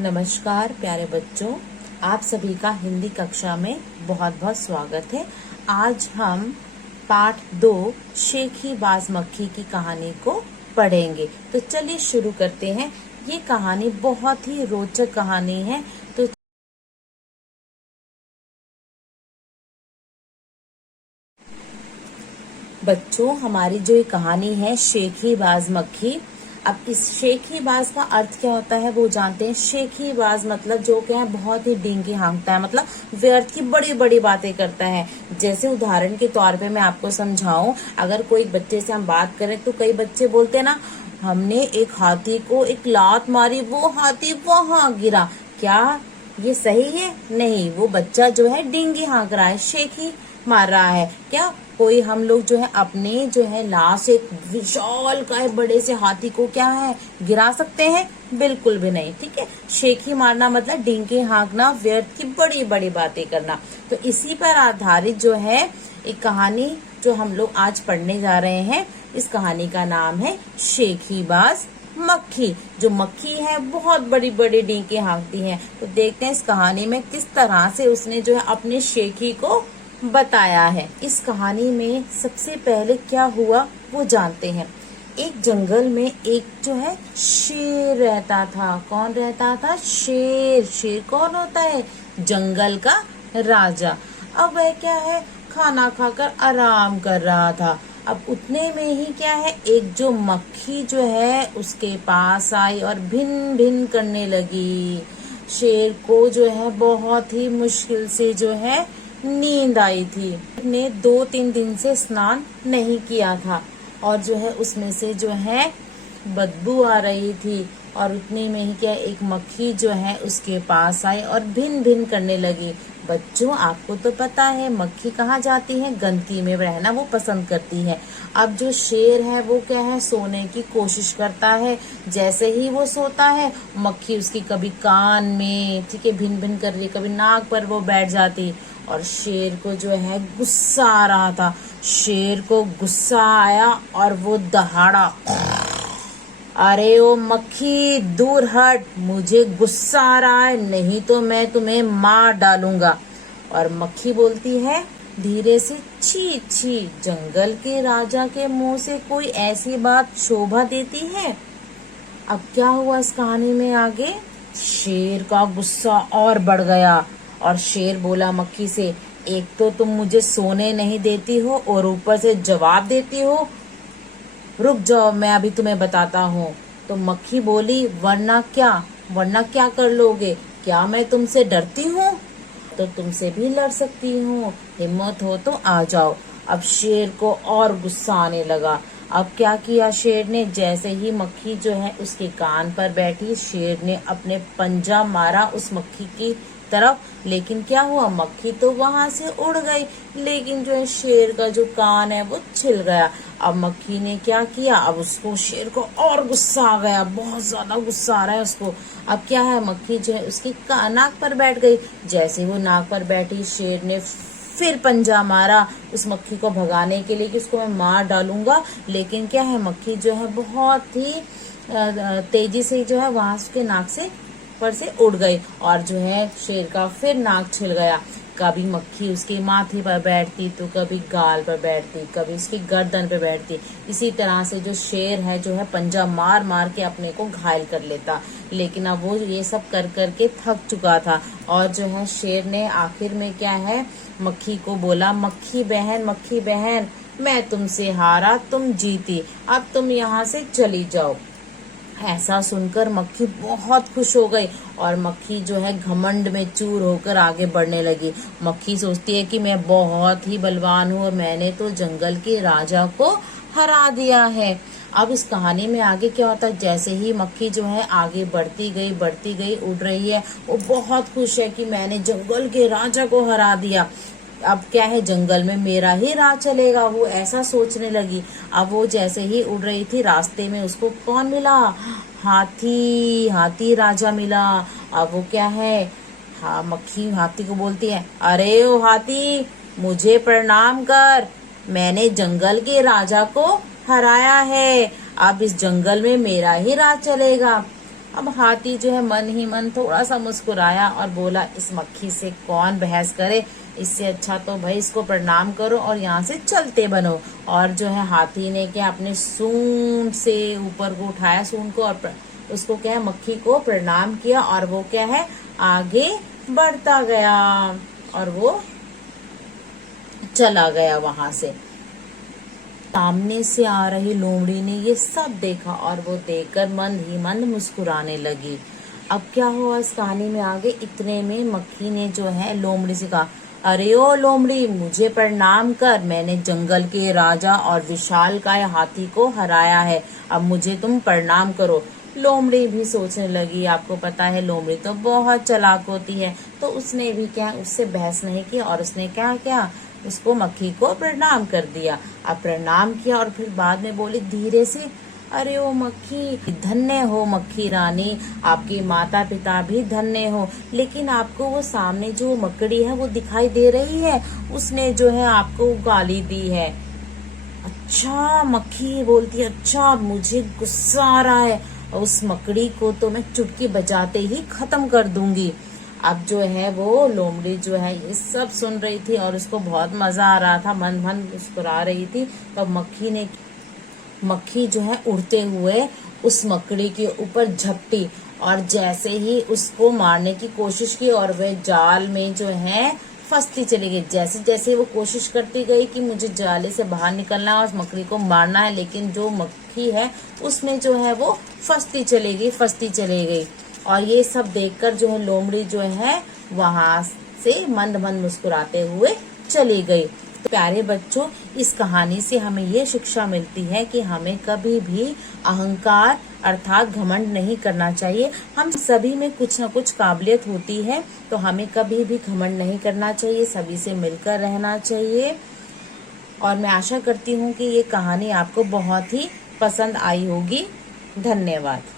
नमस्कार प्यारे बच्चों, आप सभी का हिंदी कक्षा में बहुत बहुत स्वागत है। आज हम पाठ 2 शेखी बाज मक्खी की कहानी को पढ़ेंगे। तो चलिए शुरू करते हैं। ये कहानी बहुत ही रोचक कहानी है। तो बच्चों, हमारी जो ये कहानी है शेखी बाज मक्खी, अब इस शेखी बाज का अर्थ क्या होता है वो जानते हैं। शेखी बाज मतलब जो क्या है, बहुत ही डींगी हाँकता है, मतलब व्यर्थ की बड़ी बड़ी बातें करता है। जैसे उदाहरण के तौर पे मैं आपको समझाऊं, अगर कोई बच्चे से हम बात करें तो कई बच्चे बोलते हैं ना, हमने एक हाथी को एक लात मारी, वो हाथी वहां गिरा। क्या ये सही है? नहीं, वो बच्चा जो है डींगी हाँक रहा है, शेखी मार रहा है। क्या कोई हम लोग जो है अपने जो है लाश एक विशाल काय बड़े से हाथी को क्या है गिरा सकते हैं? बिल्कुल भी नहीं। ठीक है, शेखी मारना मतलब डींगे हाँकना, व्यर्थ की बड़ी बड़ी बातें करना। तो इसी पर आधारित जो है एक कहानी जो हम लोग आज पढ़ने जा रहे हैं, इस कहानी का नाम है शेखी बाज मक्खी। जो मक्खी है बहुत बड़ी बड़ी डींगे हाँकती है। तो देखते हैं इस कहानी में किस तरह से उसने जो है अपने शेखी को बताया है। इस कहानी में सबसे पहले क्या हुआ वो जानते हैं। एक जंगल में एक जो है शेर रहता था। कौन रहता था? शेर। शेर कौन होता है? जंगल का राजा। अब वह क्या है, खाना खाकर आराम कर रहा था। अब उतने में ही क्या है, एक जो मक्खी जो है उसके पास आई और भिन भिन करने लगी। शेर को जो है बहुत ही मुश्किल से जो है नींद आई थी। ने 2-3 दिन से स्नान नहीं किया था और जो है उसमें से जो है बदबू आ रही थी। और उतने में ही क्या, एक मक्खी जो है उसके पास आई और भिन भिन करने लगी। बच्चों, आपको तो पता है मक्खी कहाँ जाती है? गंदगी में रहना वो पसंद करती है। अब जो शेर है वो क्या है, सोने की कोशिश करता है। जैसे ही वो सोता है, मक्खी उसकी कभी कान में, ठीक है, भिन भिन कर रही, कभी नाक पर वो बैठ जाती। और शेर को जो है गुस्सा आ रहा था। शेर को गुस्सा आया और वो दहाड़ा, अरे ओ मक्खी दूर हट, मुझे गुस्सा आ रहा है, नहीं तो मैं तुम्हें मार डालूंगा। और मक्खी बोलती है धीरे से, छी छी, जंगल के राजा के मुंह से कोई ऐसी बात शोभा देती है। अब क्या हुआ इस कहानी में आगे, शेर का गुस्सा और बढ़ गया और शेर बोला मक्खी से, एक तो तुम मुझे सोने नहीं देती हो और ऊपर से जवाब देती हो। रुक जाओ, मैं अभी तुम्हें बताता हूँ। तो मक्खी बोली, वरना क्या कर लोगे? क्या मैं तुमसे डरती हूँ? तो तुमसे भी लड़ सकती हूँ, हिम्मत हो तो आ जाओ। अब शेर को और गुस्सा आने लगा। अब क्या किया शेर ने, जैसे ही मक्खी जो है उसके कान पर बैठी, शेर ने अपने पंजा मारा उस मक्खी की तरफ। लेकिन क्या हुआ, मक्खी तो वहां से उड़ गई, लेकिन जो है शेर का जो कान है वो छिल गया। अब मक्खी ने क्या किया, अब उसको, शेर को और गुस्सा आ गया, बहुत ज्यादा गुस्सा आ रहा है उसको। अब क्या है, मक्खी जो है उसकी नाक पर बैठ गई। जैसे वो नाक पर बैठी, शेर ने फिर पंजा मारा उस मक्खी को भगाने के लिए कि उसको मैं मार डालूंगा। लेकिन क्या है, मक्खी जो है बहुत ही तेजी से जो है वहां उसके नाक से पर से उड़ गई और जो है शेर का फिर नाक छिल गया। कभी मक्खी उसके माथे पर बैठती तो कभी गाल पर बैठती, कभी उसकी गर्दन पर बैठती। इसी तरह से जो शेर है जो है पंजा मार मार के अपने को घायल कर लेता। लेकिन अब वो ये सब कर करके थक चुका था और जो है शेर ने आखिर में क्या है, मक्खी को बोला, मक्खी बहन, मैं तुमसे हारा, तुम जीती, अब तुम यहाँ से चली जाओ। ऐसा सुनकर मक्खी बहुत खुश हो गई और मक्खी जो है घमंड में चूर होकर आगे बढ़ने लगी। मक्खी सोचती है कि मैं बहुत ही बलवान हूँ और मैंने तो जंगल के राजा को हरा दिया है। अब इस कहानी में आगे क्या होता है, जैसे ही मक्खी जो है आगे बढ़ती गई, उड़ रही है, वो बहुत खुश है कि मैंने जंगल के राजा को हरा दिया। अब क्या है, जंगल में मेरा ही राज चलेगा, वो ऐसा सोचने लगी। अब वो जैसे ही उड़ रही थी, रास्ते में उसको कौन मिला? हाथी राजा मिला। अब वो क्या है, हाँ, मक्खी हाथी को बोलती है, अरे ओ हाथी, मुझे प्रणाम कर, मैंने जंगल के राजा को हराया है, अब इस जंगल में मेरा ही राज चलेगा। अब हाथी जो है मन ही मन थोड़ा सा मुस्कुराया और बोला, इस मक्खी से कौन बहस करे, इससे अच्छा तो भाई इसको प्रणाम करो और यहाँ से चलते बनो। और जो है हाथी ने क्या अपने सूंड से ऊपर को उठाया सूंड को और उसको क्या है मक्खी को प्रणाम किया और वो क्या है आगे बढ़ता गया और वो चला गया वहां से। सामने से आ रही लोमड़ी ने ये सब देखा और वो देखकर मंद ही मंद मुस्कुराने लगी। अब क्या हुआ इस कहानी में आगे, इतने में मक्खी ने जो है लोमड़ी से कहा, अरे ओ लोमड़ी, मुझे प्रणाम कर, मैंने जंगल के राजा और विशालकाय हाथी को हराया है, अब मुझे तुम प्रणाम करो। लोमड़ी भी सोचने लगी, आपको पता है लोमड़ी तो बहुत चालाक होती है, तो उसने भी क्या उससे बहस नहीं की और उसने क्या किया उसको मक्खी को प्रणाम कर दिया। अब प्रणाम किया और फिर बाद में बोली धीरे से, अरे ओ मक्खी, धन्य हो मक्खी रानी, आपके माता पिता भी धन्य हो, लेकिन आपको वो सामने जो मकड़ी है वो दिखाई दे रही है, उसने जो है आपको गाली दी है। अच्छा, मक्खी बोलती है, अच्छा मुझे गुस्सा आ रहा है, उस मकड़ी को तो मैं चुटकी बजाते ही खत्म कर दूंगी। अब जो है वो लोमड़ी जो है ये सब सुन रही थी और उसको बहुत मजा आ रहा था, मन मन मुस्कुरा रही थी। तब मक्खी जो है उड़ते हुए उस मकड़ी के ऊपर झपटी और जैसे ही उसको मारने की कोशिश की और वह जाल में जो है फंसती चली गई। जैसे जैसे वो कोशिश करती गई कि मुझे जाले से बाहर निकलना है और उस मकड़ी को मारना है, लेकिन जो मक्खी है उसमें जो है वो फंसती चली गई। और ये सब देखकर जो है लोमड़ी जो है वहां से मंद मंद मुस्कुराते हुए चली गई। तो प्यारे बच्चों, इस कहानी से हमें ये शिक्षा मिलती है कि हमें कभी भी अहंकार अर्थात घमंड नहीं करना चाहिए। हम सभी में कुछ न कुछ काबिलियत होती है, तो हमें कभी भी घमंड नहीं करना चाहिए, सभी से मिलकर रहना चाहिए। और मैं आशा करती हूँ कि ये कहानी आपको बहुत ही पसंद आई होगी। धन्यवाद।